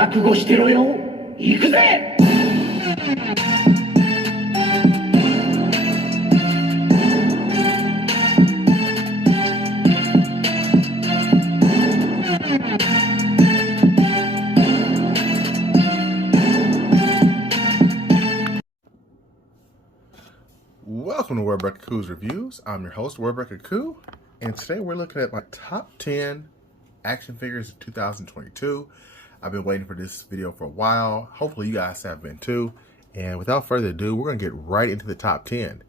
覚悟してろよ。行くぜ。Welcome to Wordbreaker Coo's Reviews. I'm your host, Wordbreaker Coo, and today we're looking at my top 10 action figures of 2022. I've been waiting for this video for a while. Hopefully you guys have been too. And without further ado, we're going to get right into the top 10.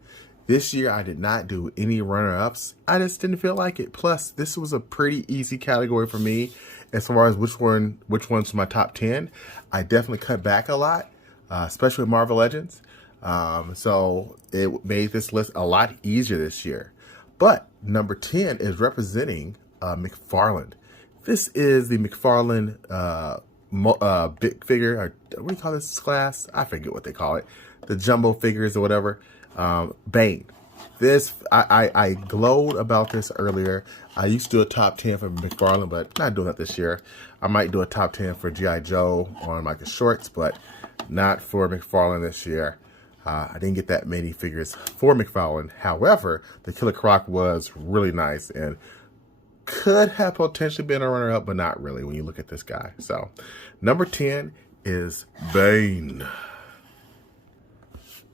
This year I did not do any runner-ups. I just didn't feel like it. Plus, this was a pretty easy category for me as far as which one's my top 10. I definitely cut back a lot, especially with Marvel Legends. So it made this list a lot easier this year. But number 10 is representing McFarlane. This is the McFarlane big figure, or what do you call this class? I forget what they call it. The jumbo figures or whatever. Bane. This, I glowed about this earlier. I used to do a top 10 for McFarlane, but not doing that this year. I might do a top 10 for G.I. Joe on Micah Shorts, but not for McFarlane this year. I didn't get that many figures for McFarlane. However, the Killer Croc was really nice and could have potentially been a runner-up, but not really when you look at this guy. So, number 10 is Bane.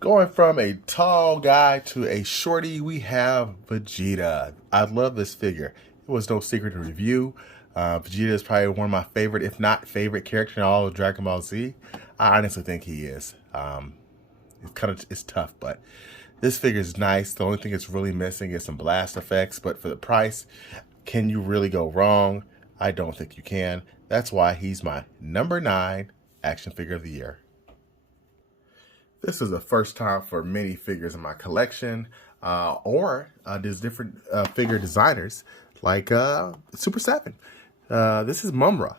Going from a tall guy to a shorty, we have Vegeta. I love this figure. It was no secret to review. Vegeta is probably one of my favorite, if not favorite, character in all of Dragon Ball Z. I honestly think he is. It's tough, but this figure is nice. The only thing it's really missing is some blast effects, but for the price, can you really go wrong? I don't think you can. That's why he's my number 9 action figure of the year. This is the first time for many figures in my collection, or there's different figure designers like Super 7. This is Mumm-Ra.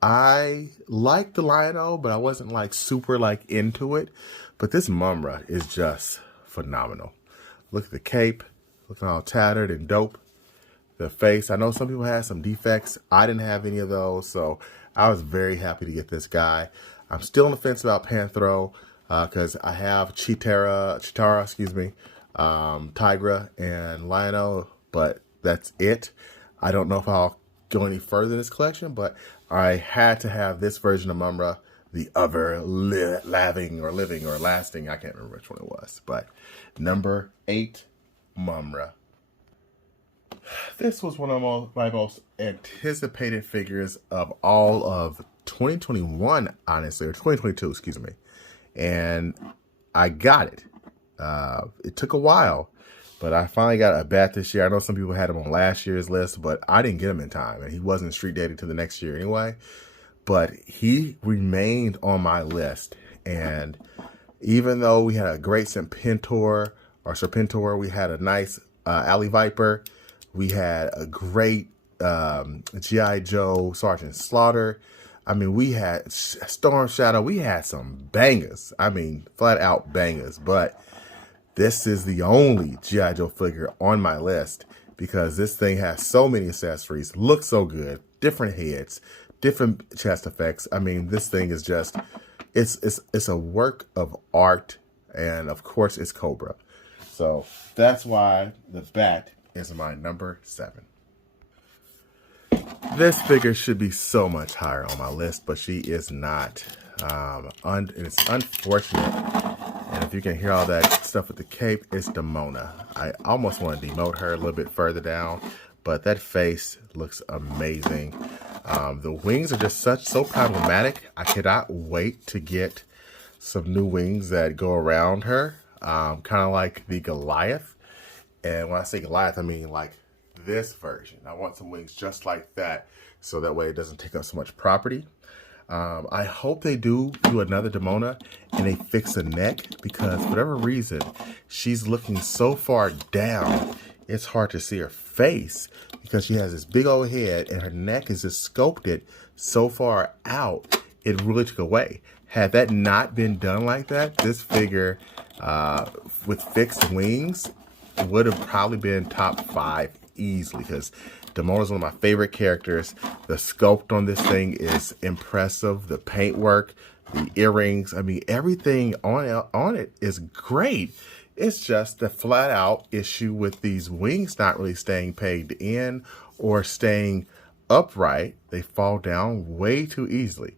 I like the Lion-O, but I wasn't like super into it. But this Mumm-Ra is just phenomenal. Look at the cape, looking all tattered and dope. The face, I know some people had some defects. I didn't have any of those, so I was very happy to get this guy. I'm still on the fence about Panthro because I have Chitara, Tigra, and Lion-O, but that's it. I don't know if I'll go any further in this collection, but I had to have this version of Mumm-Ra, the other living or lasting. I can't remember which one it was, but number 8, Mumm-Ra. This was one of my most anticipated figures of all of 2021, honestly, or 2022, excuse me. And I got it. It took a while, but I finally got a bat this year. I know some people had him on last year's list, but I didn't get him in time, and he wasn't street dated to the next year anyway. But he remained on my list, and even though we had a great Serpentor, we had a nice Alley Viper, we had a great G.I. Joe Sergeant Slaughter. I mean, we had Storm Shadow. We had some bangers. I mean, flat out bangers. But this is the only G.I. Joe figure on my list because this thing has so many accessories, looks so good, different heads, different chest effects. I mean, this thing is just, it's a work of art, and of course it's Cobra. So that's why the bat is my number 7. This figure should be so much higher on my list, but she is not. And it's unfortunate. And if you can hear all that stuff with the cape, it's Demona. I almost want to demote her a little bit further down, but that face looks amazing. The wings are just so problematic. I cannot wait to get some new wings that go around her, kind of like the Goliath. And when I say Goliath, I mean like this version. I want some wings just like that, so that way it doesn't take up so much property. I hope they do another Demona and they fix the neck, because for whatever reason, she's looking so far down, it's hard to see her face because she has this big old head and her neck is just sculpted so far out, it really took away. Had that not been done like that, this figure with fixed wings would have probably been top 5 easily, because Demona's one of my favorite characters. The sculpt on this thing is impressive. The paintwork, the earrings, I mean, everything on it is great. It's just the flat out issue with these wings not really staying pegged in or staying upright. They fall down way too easily.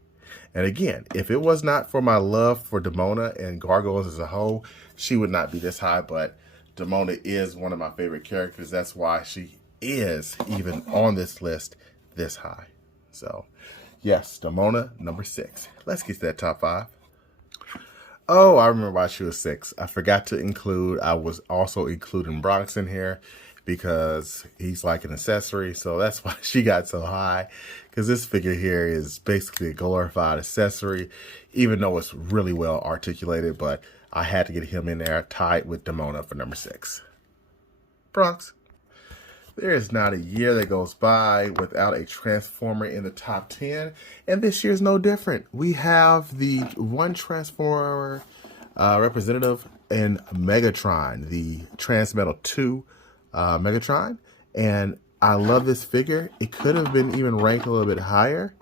And again, if it was not for my love for Demona and Gargoyles as a whole, she would not be this high. But Demona is one of my favorite characters. That's why she is even on this list this high. So, yes, Demona, number 6. Let's get to that top 5. Oh, I remember why she was 6. I forgot to include, I was also including Bronx in here because he's like an accessory. So that's why she got so high, because this figure here is basically a glorified accessory, even though it's really well articulated. But I had to get him in there tied with Demona for number 6. Bronx. There is not a year that goes by without a Transformer in the top 10, and this year's no different. We have the one Transformer representative in Megatron, the Transmetal 2 Megatron, and I love this figure. It could have been even ranked a little bit higher.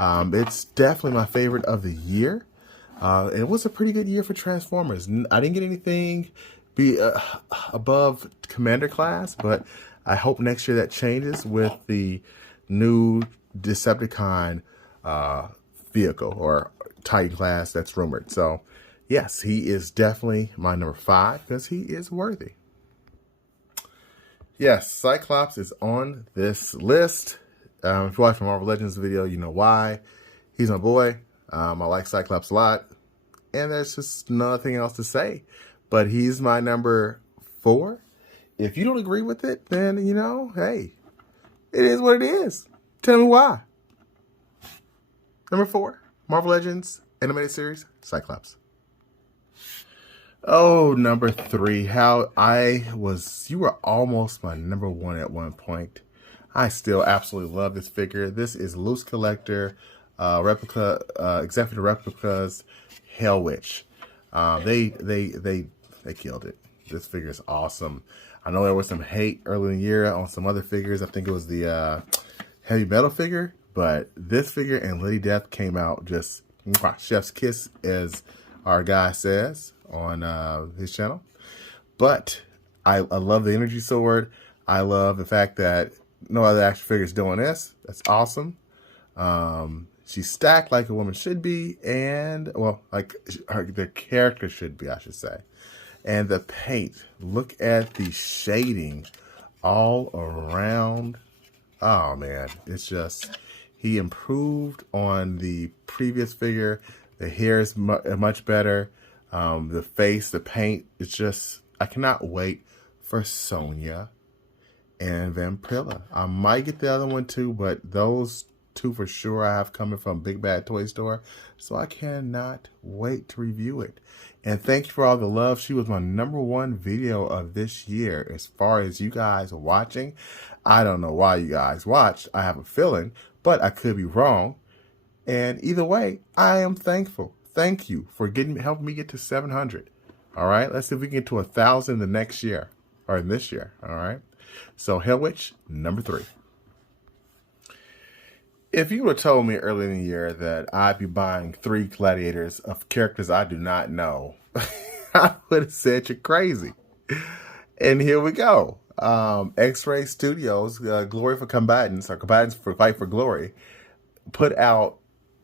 It's definitely my favorite of the year. It was a pretty good year for Transformers. I didn't get anything above Commander class, but I hope next year that changes with the new Decepticon vehicle or Titan class that's rumored. So, yes, he is definitely my number 5 because he is worthy. Yes, Cyclops is on this list. If you watch my Marvel Legends video, you know why. He's my boy. I like Cyclops a lot. And there's just nothing else to say. But he's my number 4. If you don't agree with it, then, you know, hey, it is what it is. Tell me why. Number 4, Marvel Legends animated series, Cyclops. Oh, number 3, you were almost my number 1 at one point. I still absolutely love this figure. This is Loose Collector, Executive Replicas, Hell Witch. They killed it. This figure is awesome. I know there was some hate early in the year on some other figures. I think it was the Heavy Metal figure, but this figure and Lady Death came out just chef's kiss, as our guy says on his channel. But I love the energy sword. I love the fact that no other action figure is doing this. That's awesome. She's stacked like a woman should be, and well, like the character should be, I should say. And the paint, look at the shading all around. Oh man, it's just, he improved on the previous figure. The hair is much better. The face, the paint, it's just, I cannot wait for Sonya and Vampirilla. I might get the other one too, but those 2 for sure I have coming from Big Bad Toy Store. So I cannot wait to review it. And thank you for all the love. She was my number 1 video of this year as far as you guys watching. I don't know why you guys watched. I have a feeling, but I could be wrong. And either way, I am thankful. Thank you for helping me get to 700. All right, let's see if we can get to 1,000 the next year or this year. All right. So Hell Witch, number 3. If you would have told me earlier in the year that I'd be buying 3 gladiators of characters I do not know, I would have said you're crazy. And here we go. X-Ray Studios, Glory for Combatants, or Combatants for Fight for Glory, put out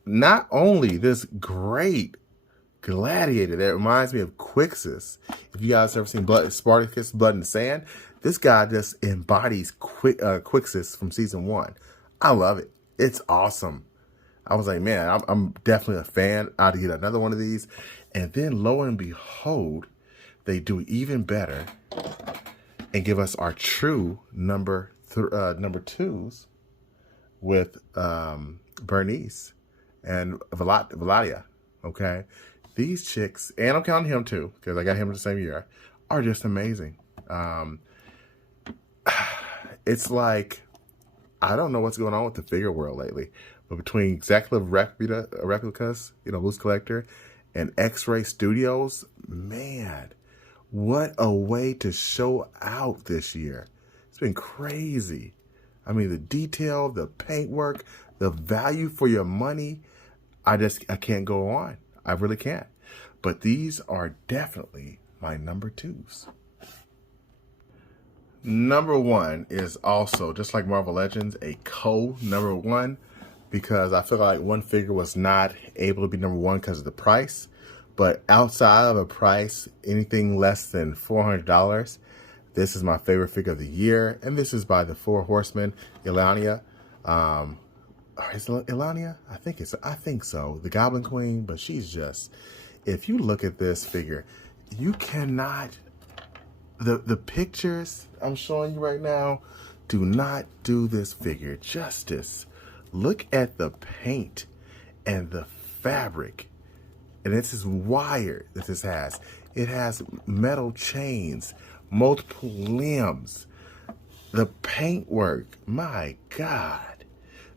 not only this great gladiator that reminds me of Quixus. If you guys ever seen Spartacus, Blood and Sand, this guy just embodies Quixus from season 1. I love it. It's awesome. I was like, man, I'm definitely a fan. I ought to get another one of these. And then lo and behold, they do even better and give us our true number 2s with Bernice and Valadia. Okay. These chicks, and I'm counting him too, because I got him the same year, are just amazing. It's like, I don't know what's going on with the figure world lately, but between Executive Replicas, Loose Collector, and X-Ray Studios, man, what a way to show out this year. It's been crazy. I mean, the detail, the paintwork, the value for your money, I can't go on. I really can't. But these are definitely my number twos. Number one is also, just like Marvel Legends, a number one, because I feel like one figure was not able to be number one because of the price. But outside of a price, anything less than $400, this is my favorite figure of the year. And this is by the Four Horsemen, Illyana. Is it Illyana? I think so. The Goblin Queen, but she's just, if you look at this figure, you cannot, the pictures I'm showing you right now do not do this figure justice. Look at the paint and the fabric. And this is wire that this has. It has metal chains, multiple limbs. The paintwork, my God.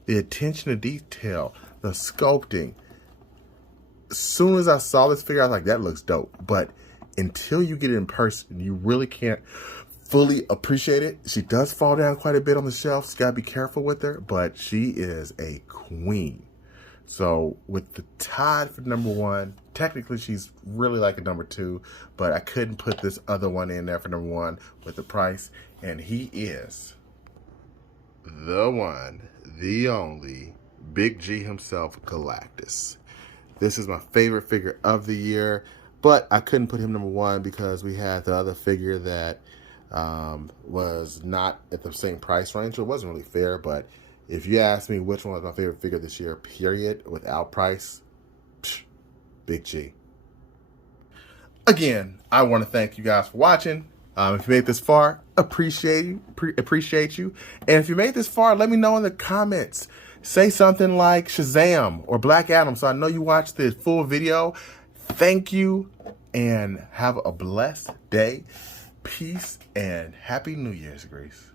The attention to detail, the sculpting. As soon as I saw this figure, I was like, that looks dope. But until you get it in person, you really can't fully appreciate it. She does fall down quite a bit on the shelf. So you gotta be careful with her, but she is a queen. So with the tied for number one, technically she's really like a number two, but I couldn't put this other one in there for number one with the price. And he is the one, the only, Big G himself, Galactus. This is my favorite figure of the year, but I couldn't put him number one because we had the other figure that was not at the same price range. So it wasn't really fair, but if you ask me which one was my favorite figure this year, period, without price, Big G. Again, I want to thank you guys for watching. If you made this far, appreciate you. And if you made this far, let me know in the comments. Say something like Shazam or Black Adam so I know you watched the full video. Thank you and have a blessed day. Peace and Happy New Year's, Grace.